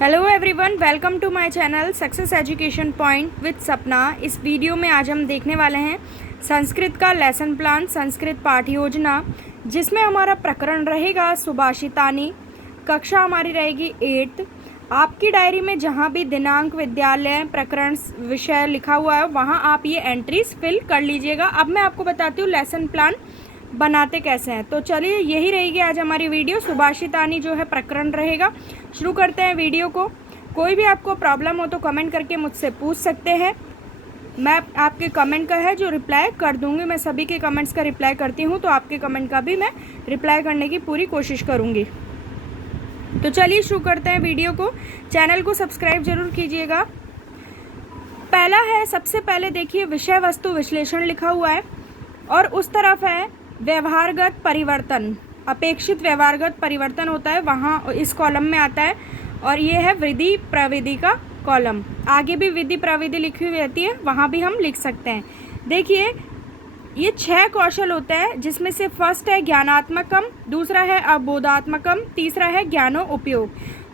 Hello everyone, welcome to my channel success education point with Sapna. इस video में आज हम देखने वाले हैं संस्कृत का लेसन प्लान, संस्कृत पाठ योजना, जिसमें हमारा प्रकरण रहेगा सुभाषितानी। कक्षा हमारी रहेगी 8th। आपकी डायरी में जहां भी दिनांक, विद्यालय, प्रकरण, विषय लिखा हुआ है वहां आप ये एंट्रीज फिल कर लीजिएगा। अब मैं आपको बताती हूँ लेसन प्लान बनाते कैसे हैं। तो चलिए, यही रहेगी आज हमारी वीडियो। सुभाषितानी जो है प्रकरण रहेगा। शुरू करते हैं वीडियो को। कोई भी आपको प्रॉब्लम हो तो कमेंट करके मुझसे पूछ सकते हैं। मैं आपके कमेंट का है जो रिप्लाई कर दूंगी। मैं सभी के कमेंट्स का रिप्लाई करती हूं, तो आपके कमेंट का भी मैं रिप्लाई करने की पूरी कोशिश करूंगी। तो चलिए शुरू करते हैं वीडियो को। चैनल को सब्सक्राइब जरूर कीजिएगा। पहला है, सबसे पहले देखिए, विषय वस्तु विश्लेषण लिखा हुआ है और उस तरफ है व्यवहारगत परिवर्तन। अपेक्षित व्यवहारगत परिवर्तन होता है, वहाँ इस कॉलम में आता है। और ये है विधि प्रविधि का कॉलम। आगे भी विधि प्रविधि लिखी हुई रहती है, वहाँ भी हम लिख सकते हैं। देखिए, ये 6 कौशल होते हैं, जिसमें से फर्स्ट है ज्ञानात्मकम, दूसरा है अबोधात्मकम, तीसरा है ज्ञानो उपयोग।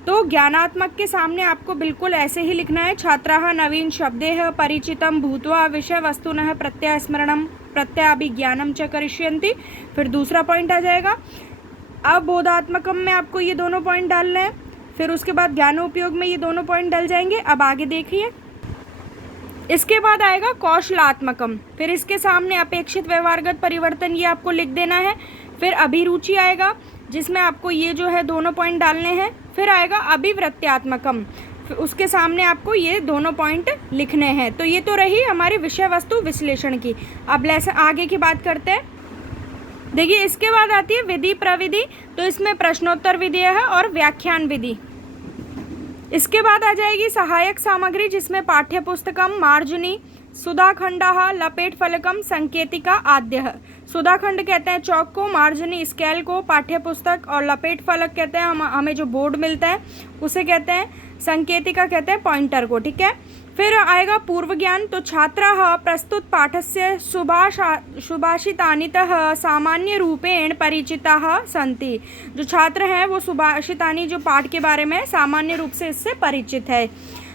तो ज्ञानात्मक के सामने आपको बिल्कुल ऐसे ही लिखना है, छात्राः नवीन शब्दैः परिचितं भूत्वा विषय वस्तुनः प्रत्यास्मरणं प्रत्याभिज्ञानं च करिष्यन्ति। फिर दूसरा पॉइंट आ जाएगा अबोधात्मकम में आपको ये दोनों पॉइंट डालने हैं। फिर उसके बाद ज्ञानोपयोग में ये दोनों पॉइंट डल जाएंगे। अब आगे देखिए, इसके बाद आएगा कौशलात्मकम। फिर इसके सामने अपेक्षित व्यवहारगत परिवर्तन, ये आपको लिख देना है। फिर अभिरुचि आएगा, जिसमें आपको ये जो है दोनों पॉइंट डालने हैं। फिर आएगा अभिवृत्त्यात्मकम, उसके सामने आपको ये दोनों पॉइंट लिखने हैं। तो ये तो रही हमारी विषय वस्तु विश्लेषण की। अब लेसन आगे की बात करते हैं। देखिए, इसके बाद आती है विधि प्रविधि। तो इसमें प्रश्नोत्तर विधि है और व्याख्यान विधि। इसके बाद आ जाएगी सहायक सामग्री, जिसमें पाठ्य पुस्तकम, मार्जनी, सुधाखंडः, लपेट फलकम, संकेतिका आद्यः। सुधाखंड कहते हैं चौक को, मार्जनी स्केल को, पाठ्य पुस्तक और लपेट फलक कहते हैं हमें जो बोर्ड मिलता है उसे कहते हैं, संकेतिका कहते हैं पॉइंटर को। ठीक है। फिर आएगा पूर्व ज्ञान। तो छात्राः प्रस्तुत पाठस्य सुभाषितानीतः सामान्य रूपेण परिचिताः सन्ति। जो छात्र हैं वो सुभाषितानी जो पाठ के बारे में सामान्य रूप से इससे परिचित है।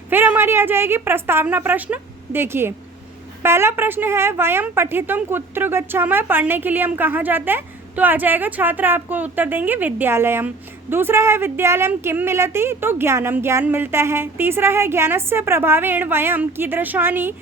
फिर हमारी आ जाएगी प्रस्तावना प्रश्न। देखिए, पहला प्रश्न है वयम पठितुम कुत्र गच्छामः, पढ़ने के लिए हम कहाँ जाते हैं? तो आ जाएगा, छात्र आपको उत्तर देंगे विद्यालयम। दूसरा है विद्यालयम किम मिलति, तो ज्ञानम, ज्ञान मिलता है। तीसरा है ज्ञानस्य प्रभावेण वयम कीदृशानि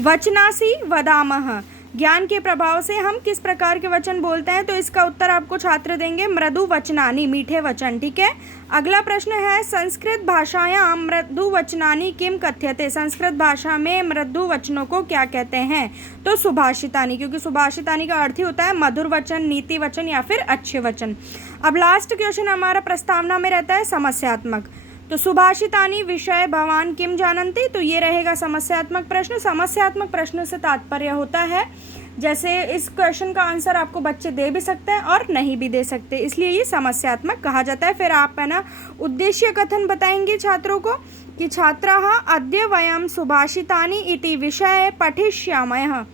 वचनासि वदामः, ज्ञान के प्रभाव से हम किस प्रकार के वचन बोलते हैं? तो इसका उत्तर आपको छात्र देंगे मृदु वचनानि, मीठे वचन। ठीक है। अगला प्रश्न है संस्कृत भाषायां मृदु वचनानि किम कथ्यते, संस्कृत भाषा में मृदु वचनों को क्या कहते हैं? तो सुभाषितानि, क्योंकि सुभाषितानि का अर्थ ही होता है मधुर वचन, नीति वचन या फिर अच्छे वचन। अब लास्ट क्वेश्चन हमारा प्रस्तावना में रहता है समस्यात्मक। तो सुभाषितानी विषय भवान किम जानन्ति, तो ये रहेगा समस्यात्मक प्रश्न। समस्यात्मक प्रश्न से तात्पर्य होता है, जैसे इस क्वेश्चन का आंसर आपको बच्चे दे भी सकते हैं और नहीं भी दे सकते, इसलिए ये समस्यात्मक कहा जाता है। फिर आप है ना उद्देश्य कथन बताएंगे छात्रों को कि छात्राः अद्य वयं सुभाषितानी इति विषय पठिष्यामः,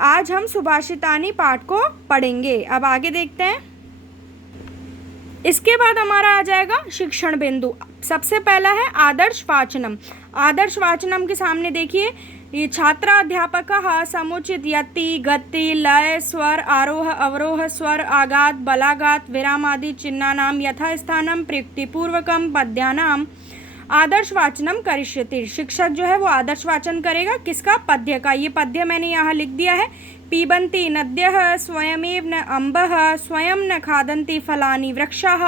आज हम सुभाषितानी पाठ को पढ़ेंगे। अब आगे देखते हैं। इसके बाद हमारा आ जाएगा शिक्षण बिंदु। सबसे पहला है आदर्श वाचनम। आदर्श वाचनम के सामने देखिए, ये छात्र अध्यापकः समुचित यति, गति, लय, स्वर, आरोह अवरोह, स्वर, आघात, बलाघात, विरामादि चिन्हानाम यथास्थानम प्रयुक्तिपूर्वकम पद्यानाम आदर्श वाचनम करिष्यति। शिक्षक जो है वो आदर्श वाचन करेगा, किसका? पद्य का। ये पद्य मैंने यहाँ लिख दिया है। पीबन्ति नद्यः स्वयमेव न अम्बः, स्वयं न खादन्ति फलानि वृक्षाः,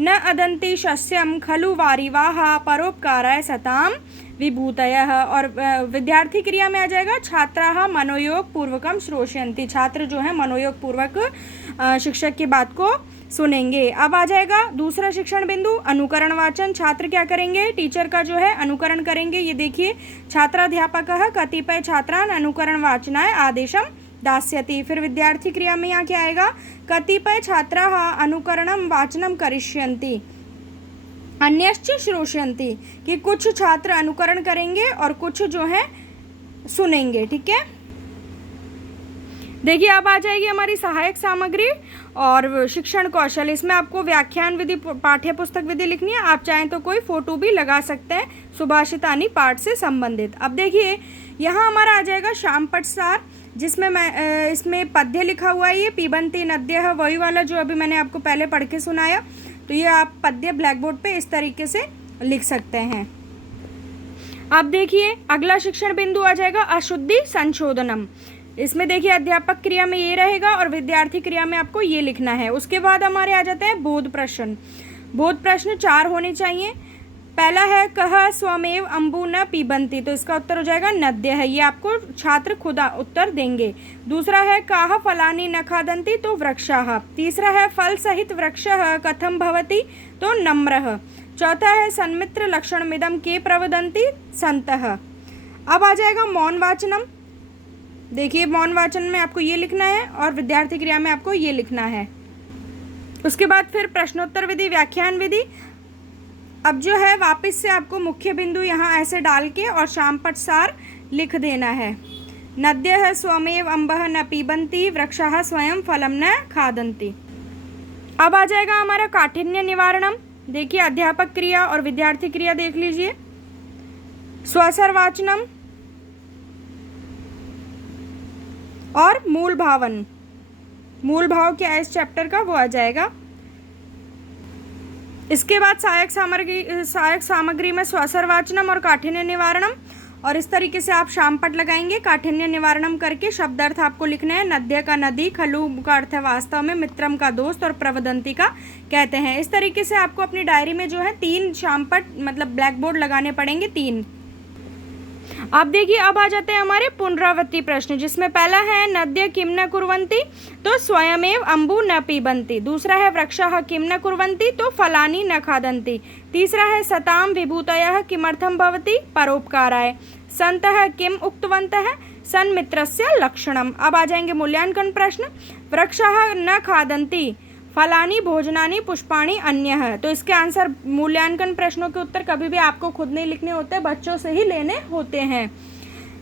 न अदन्ति शस्यं खलु वारिवाः, परोपकाराय सताम विभूतयः। और विद्यार्थी क्रिया में आ जाएगा छात्राः मनोयोग पूर्वकम श्रोष्यन्ति, छात्र जो है मनोयोग पूर्वक शिक्षक की बात को सुनेंगे। अब आ जाएगा दूसरा शिक्षण बिंदु अनुकरण वाचन। छात्र क्या करेंगे? टीचर का जो है अनुकरण करेंगे। ये देखिए, छात्राध्यापकः कतिपय छात्रान् अनुकरण वाचनाय आदेशम दास्यति। फिर विद्यार्थी क्रिया में यहाँ क्या आएगा? कतिपय छात्राः अनुकरणम वाचनम करिष्यन्ति अन्यश्च श्रोष्यन्ति, कि कुछ छात्र अनुकरण करेंगे और कुछ जो है सुनेंगे। ठीक है। देखिए, अब आ जाएगी हमारी सहायक सामग्री और शिक्षण कौशल, इसमें आपको व्याख्यान विधि, पाठ्य पुस्तक विधि लिखनी है। आप चाहें तो कोई फोटो भी लगा सकते हैं सुभाषितानी पाठ से संबंधित। अब देखिए यहाँ हमारा आ जाएगा शामपट सार, जिसमें मैं इसमें पद्य लिखा हुआ है। ये पिबंती नद्य है, वही वाला जो अभी मैंने आपको पहले पढ़ के सुनाया। तो ये आप पद्य ब्लैक बोर्ड पे इस तरीके से लिख सकते हैं। अब देखिए अगला शिक्षण बिंदु आ जाएगा अशुद्धि संशोधनम। इसमें देखिए अध्यापक क्रिया में ये रहेगा और विद्यार्थी क्रिया में आपको ये लिखना है। उसके बाद हमारे आ जाते हैं बोध प्रश्न। बोध प्रश्न 4 होने चाहिए। पहला है कह स्वमेव अम्बु न पिबंती, तो इसका उत्तर हो जाएगा नद्य है, ये आपको छात्र खुद उत्तर देंगे। दूसरा है काह फलानि न खादन्ति, तो वृक्षाः। तीसरा है फल सहित वृक्षः कथम भवति, तो नम्रः। चौथा है सन्मित्र लक्षणमिदं के प्रवदन्ति सन्तः। अब आ जाएगा मौन वाचनम। देखिए मौन वाचन में आपको ये लिखना है और विद्यार्थी क्रिया में आपको ये लिखना है। उसके बाद फिर प्रश्नोत्तर विधि, व्याख्यान विधि। अब जो है वापस से आपको मुख्य बिंदु यहाँ ऐसे डाल के और शामपट सार लिख देना है। नद्य है स्वमेव अम्बः न पिबन्ति, वृक्षाः स्वयं फलम न खादन्ति। अब आ जाएगा हमारा काठिन्य निवारणम। देखिए अध्यापक क्रिया और विद्यार्थी क्रिया देख लीजिए। स्वसर वाचनम और मूल भावन, मूल भाव क्या है इस चैप्टर का वो आ जाएगा। इसके बाद सहायक सामग्री में स्वसर वाचनम और काठिन्य निवारणम, और इस तरीके से आप शामपट लगाएंगे। काठिन्य निवारणम करके शब्दार्थ आपको लिखना है। नद्य का नदी, खलु का अर्थ है वास्तव में, मित्रम का दोस्त और प्रवदंती का कहते हैं। इस तरीके से आपको अपनी डायरी में जो है 3 शामपट मतलब ब्लैक बोर्ड लगाने पड़ेंगे, 3। अब देखिए अब आ जाते हैं हमारे पुनरावृत्ति प्रश्न, जिसमें पहला है नद्य किम न कुर्वन्ति, तो स्वयमेव अम्बु न पिबन्ति। दूसरा है वृक्षाः किम न कुर्वन्ति, तो फलानि न खादन्ति। तीसरा है सताम विभूतयः किमर्थं भवति, परोपकाराय। सन्तः किम उक्तवन्तः, सन्मित्रस्य लक्षणम। अब आ जाएंगे मूल्यांकन प्रश्न। वृक्षाः न खादन्ति, फलानी भोजनानी पुष्पाणी अन्यः। तो इसके आंसर मूल्यांकन प्रश्नों के उत्तर कभी भी आपको खुद नहीं लिखने होते, बच्चों से ही लेने होते हैं।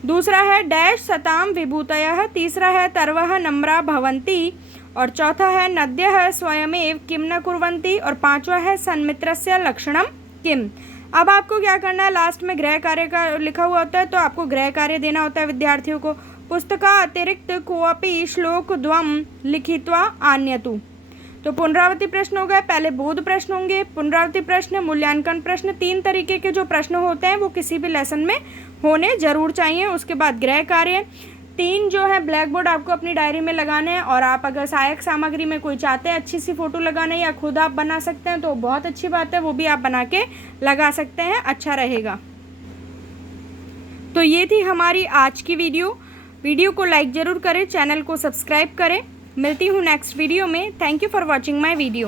दूसरा है डैश सताम विभूतयः। तीसरा है तरवः नम्रा भवन्ति। और चौथा है नद्यः स्वयमेव किम न कुर्वन्ति। और पांचवा है सन्मित्रस्य लक्षणम किम। अब आपको क्या करना है, लास्ट में गृह कार्य का लिखा हुआ होता है, तो आपको गृह कार्य देना होता है विद्यार्थियों को। पुस्तका अतिरिक्त कोऽपि श्लोक द्वम लिखित्वा आनयतु। तो पुनरावृत्ति प्रश्न हो गए, पहले बोध प्रश्न होंगे, पुनरावृत्ति प्रश्न, मूल्यांकन प्रश्न। 3 तरीके के जो प्रश्न होते हैं वो किसी भी लेसन में होने जरूर चाहिए। उसके बाद गृह कार्य 3 जो है ब्लैक बोर्ड आपको अपनी डायरी में लगाने हैं। और आप अगर सहायक सामग्री में कोई चाहते हैं अच्छी सी फोटो लगाने या खुद आप बना सकते हैं तो बहुत अच्छी बात है, वो भी आप बना के लगा सकते हैं, अच्छा रहेगा। तो ये थी हमारी आज की वीडियो को लाइक ज़रूर करें, चैनल को सब्सक्राइब करें। मिलती हूँ नेक्स्ट वीडियो में। Thank you for watching my video.